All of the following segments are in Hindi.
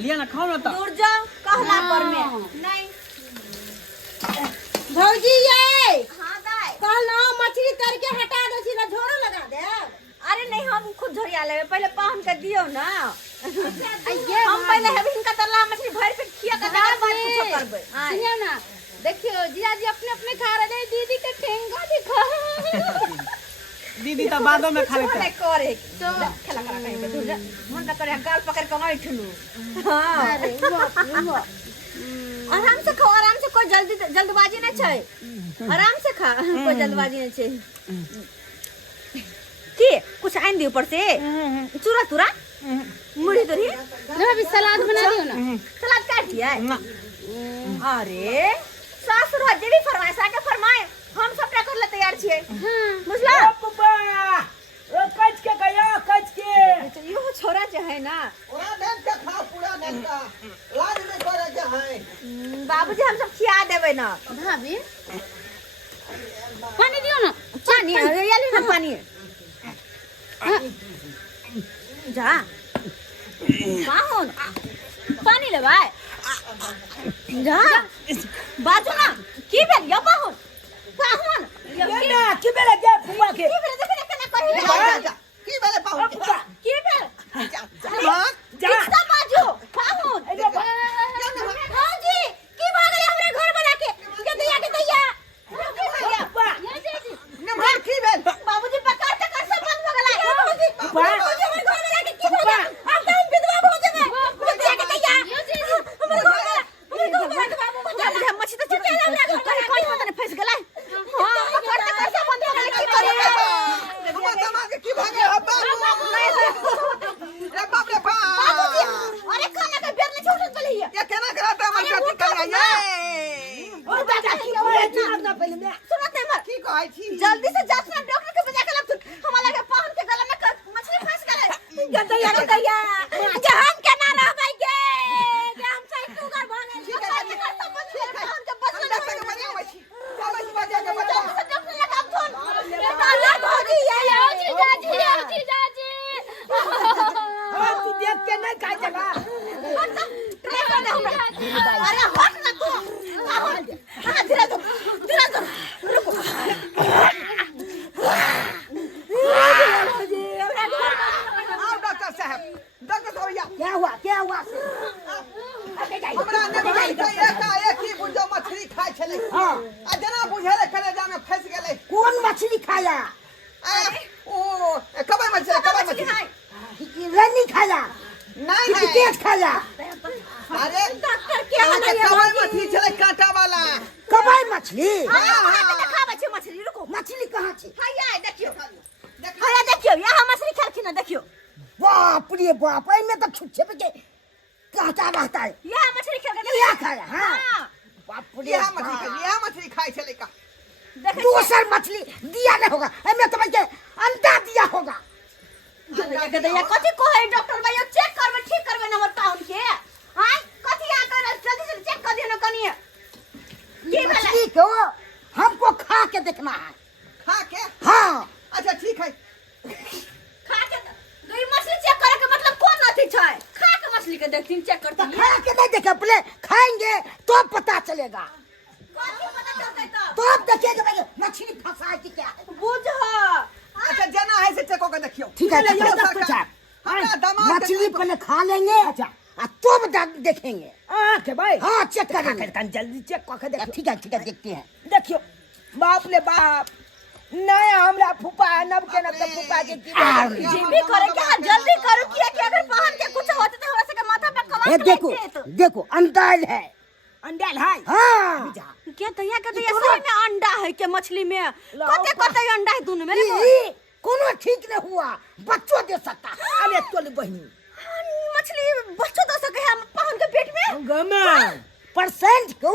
लिया ना खाओ ना तो दूर जाओ कहला पर में नहीं भौजी ये हां दाई कहला मछली तर के हटा दो सीधा झोरा लगा दे। अरे नहीं हम खुद झोरिया लेवे पहले पान के दियो ना ये हम पहले हेवी इनका तरला मछली भर के खिया के दाल भात कुछ करबे सुनियो ना देखियो जीजा जी अपने अपने खा रहे दीदी के ठेंगा दिखा दीदी तो बादों में खा लेते नहीं करे तो खेला करा कहीं पे दूर मन ना करे गाल पकड़ के बैठलू हां अरे बाप रे बाप आराम से खाओ आराम से कोई जल्दबाजी नहीं छै आराम से खा कोई जल्दबाजी नहीं छै की कुछ आइन दी ऊपर से चूरा तुरा मुड़ी तो रही ना अभी सलाद बना दियो ना सलाद काट दिया अरे सासुर हजे भी फरमाइश आके फरमाए हम सबटा कर ले तैयार छिए बुझला बाबा ओ कच के गया कच के तो यो छोरा जो है ना ओरा देन के खा पूरा देन का लाज नहीं करे के है बाबूजी हम सब खिया देबे ना भाभी पानी दियो ना पानी ये ली ना पानी जा काहन पानी ले भाई जा बाजू ना की भेल या बाहन काहन ना की बेला जा फुआ के की भेल देखे देखे ना करी की बेले पाऊ की भेल हां जा किसका बाजू काहन हां जी की भागले हमरे घर बना के दैया नंबर की बेल बाबूजी पकड़ के कर सब बंद हो गला बाबूजी बा- बाबूजी हमरे घर बना के की भेल अब तो हम विधवा हो जेबे दैया के दैया हमरे घर बना के बाबूजी हम मछली तो चिपके ना घर कोई पता नहीं फंस गला हां पकड़ के कर सब बंद हो गला की करे हम दमाग की भागे हब्बा रे बाप रे बाबूजी अरे खाना के बेर नहीं छोड़ चले ये केना कराता हमर बेटी करिया ये ओ दादा की बोले ना पहले मैं सुनत नहीं मर की कहै छी जल्दी से जात ना डॉक्टर के बजा के लब हमरा लगे पान के गला में मछली फंस गले गदैया जहान के ना रह भाई के हम सही तू कर भागे ठीक है हम जब बस हम दस के बजा में छी चलो बजा के बजा डॉक्टर लगा अब फोन अल्लाह भौजी ये जीजा जी हां तू देख के नहीं खा जगा अरे हट ना तू हां धीरे धीरे रुको आओ डॉक्टर साहब डॉक्टर साहब क्या हुआ हमरा ने भाई के एक ही बुझो मछली खाय छले हां आ जना बुझले कलेजा में फंस गेले कौन मछली खाया ओ कबाई मछली रनी खाया नहीं है तेज खाया अरे डॉक्टर क्या हो गया कबाई मछली चले कांटा वाला कबाई मछली हां देखा बच्चे मछली रुको मछली कहाँ छे हाया देखियो हाया देखियो यहाँ मछली खेलखिन ना देखियो बाप रे बाप में तो छुच्छे पे के कांटा रहता है यहाँ मछली खेल के क्या खाया हाँ हां बाप रे यह मछली खाई छले का देखियो दूसर मछली दिया नहीं होगा हमें तो के अंडा दिया होगा गदैया कथि कहे डॉक्टर भाई चेक करबे ठीक करबे नंबर टाउन के हां कथि आ कर जल्दी से चेक कर दियो ना कनिए की भेले मछली को हमको खा के देखना है खा के हाँ अच्छा ठीक है खा के दो मछली चेक करे के मतलब कौन अथि छै खा के मछली के देखथिन चेक तो करथिन खा के नहीं देखे पहले खाएंगे तो पता चलेगा कथि पता चलतै तो अब देखिएगा भाई मछली फंसा है कि क्या है बुझ अच्छा जना है से चेक होकर देखियो ठीक है चलिए, ठीक है, सरकार। अच्छा हमरा दमाग मछली पहले खा लेंगे अच्छा तो देखेंगे के भाई हाँ चेक करेंगे जल्दी चेक करके देख ठीक है देखते हैं देखियो बाप रे बाप नया हमरा फूफा नब के नब फूफा के की जे भी करे के जल्दी करू किया कि अगर पहन के कुछ होते तो हमरा से के माथा पे कवा ये देखो अंदाज है अंडा है हाँ क्या दैया के दैया सही में अंडा है के मछली में कते कते अंडा है दोनों में रे कोनो ठीक नहीं हुआ बच्चों दे सकता अरे तोली बहनी मछली बच्चों दे सके हम पहन के पेट में गमा परसेंट को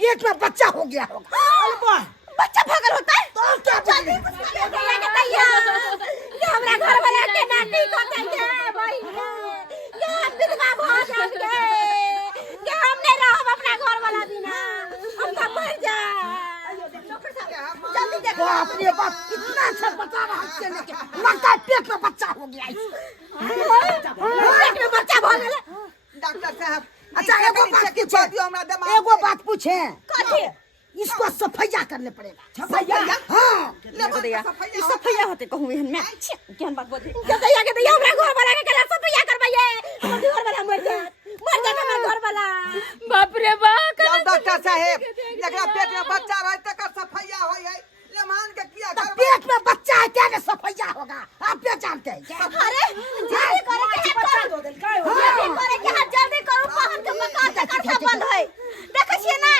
पेट में बच्चा हो गया होगा अरे वाह बच्चा भागल होता है तो क्या जल्दी कुछ कर दैया के दैया ये हमरा घर वाला के नाटी को दैया भाई ये विधवा बहुत हम के हमने रहब अपना घर वाला बिना हम तो मर जा जल्दी देखो बाप रे बाप इतना अच्छा बता रहा है लगता है पेट में बच्चा हो गया पेट में बच्चा भागल डॉक्टर साहब अच्छा एगो बात पूछे, एगो बात पूछे, कथी इसको सफैया करने पड़ेगा। सफैया? हाँ ई सफैया होते कहूँ एहन में केहन बात बोल के दैया हमरा घर वाला के कला सफैया करबैये हमर घर वाला मर जात हमर घर वाला। बाप रे बाप डॉक्टर साहब जकरा पेट में बच्चा रहे तकर सफैया होय है ले मान के किया तो करबै? पेट में बच्चा है क्या सफैया होगा, आप क्या जानते हैं क्या? अरे जल्दी करे के हाथ दो दिन काय जल्दी करे के हाथ जल्दी करो पहन के मकान तक सब बंद है देखे छिए ना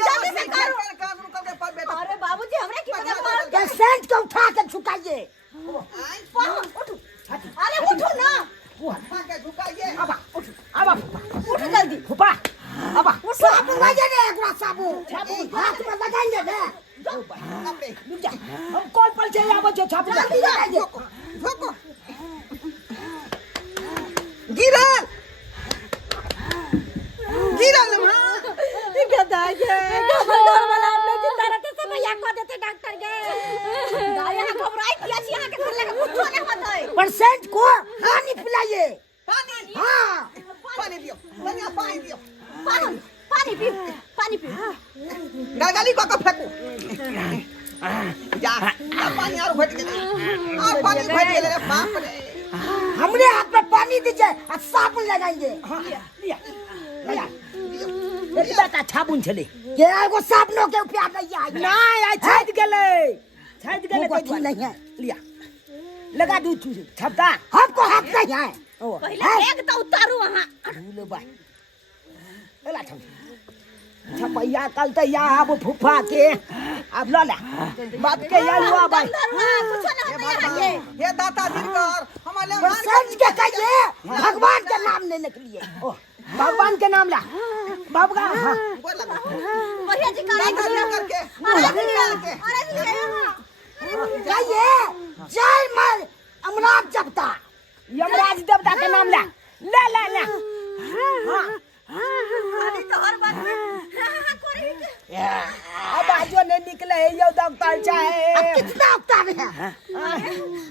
जल्दी से करो। कानून करके पर बेटा अरे बाबूजी हमरा की पता मार पेशेंट को उठा के झुकाइए। उठो अरे उठो ना उठा के झुकाइए। अब उठ, अब उठो जल्दी फुफा, अब साबुन लगे रे, एकरा साबुन हाथ में लगाएंगे ने। अपने रुक जा, हम कॉल पर चले आबो छो, साबुन जल्दी लगाएंगे। झोको गिरल गिरल मां गदाये घर वाला अपने जिंदा रहते सब या को देते डॉक्टर के दाया घबराई किया छी यहां के फिर लगे कुछो नहीं होता है। पेशेंट को पानी पिलाइए। पानी हाँ पानी दियो बढ़िया पानी दियो पानी पी गलगली को फेंको जा पानी और फट गेले और पानी फट गेले रे बाप रे। हमने हाथ में पानी दीजिए और साबुन लगाएंगे। लिया एक बेटा साबुन छले ये एगो साबुनो के उपयोग नहीं आई नहीं आई छाद गेले कोई नहीं है। लिया लगा दूं तू छपता हमको हाथ नहीं है। पहले बैग तो उतारो वहां लो भाई एला छपैया कल तो या अब फुफा के अब लो ला बाप के या हुआ भाई कुछो नहीं होता यहां के हे दाता दिनकर हमारे मान समझ के कहिए भगवान के नाम नहीं निकलिए। भगवान के नाम ला बाबा। हाँ बोल लगा बढ़िया जी करके कहिए जय मां अमराज देवता, यमराज देवता के नाम ला ला ला ला। हाँ अरे तो हर बात करे अब आजो नहीं निकले ये डॉक्टर चाहे अब कितना उतार है।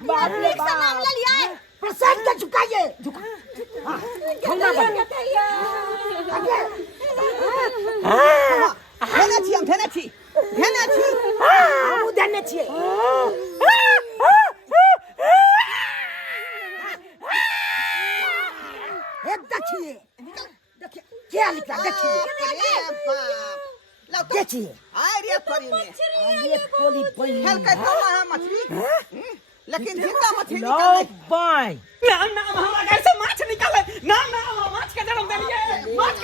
बाप रे एक सा नाम ले लिया है प्रसाद का झुकाइए झुका। हाँ ठंडा कर भेने छी हम देने छिए। एक देखिए देखिए क्या लिखा देखिए देखिए रे थोड़ी में ये कोली बनी खेल के तो है मछली लेकिन जिंदा मछली नो बाय ना हमरा घर से माछ निकाले ना माछ के जन्म देलिए माछ